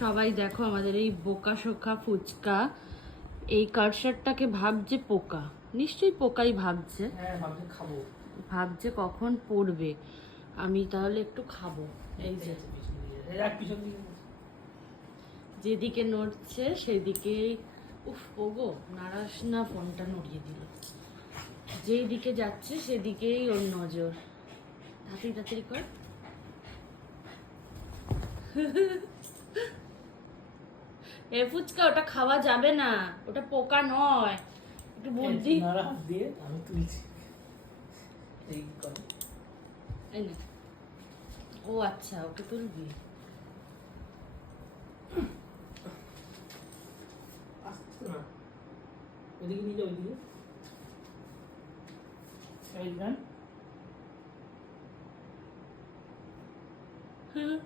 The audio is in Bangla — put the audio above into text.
সবাই দেখো আমাদের এই বোকা শোকা ফুচকা এই কারসারটাকে ভাবছে পোকা, নিশ্চয়ই পোকাই ভাবছে। হ্যাঁ ভাবছি খাবো, ভাবছে কখন পড়বে। আমি তাহলে একটু খাবো। এই যে পিছন দিকে যেদিকে নড়ছে সেদিকেই, উফ ওগো নাড়াস না, ফোনটা নড়িয়ে দিল। যেই দিকে যাচ্ছে সেদিকেই ওর নজর। তাড়াতাড়ি তাড়াতাড়ি কর। এ ফুচকা ওটা খাওয়া যাবে না, ওটা পোকা নয়, একটু বুদ্ধি। নাড়া দিয়ে আমি তুলছি এই কর। এই নে। ও আচ্ছা, ওকে তুলবি। আসছে না, ওইদিকে নিয়ে যাও, ওইদিকে এই গান খেয়ে নে।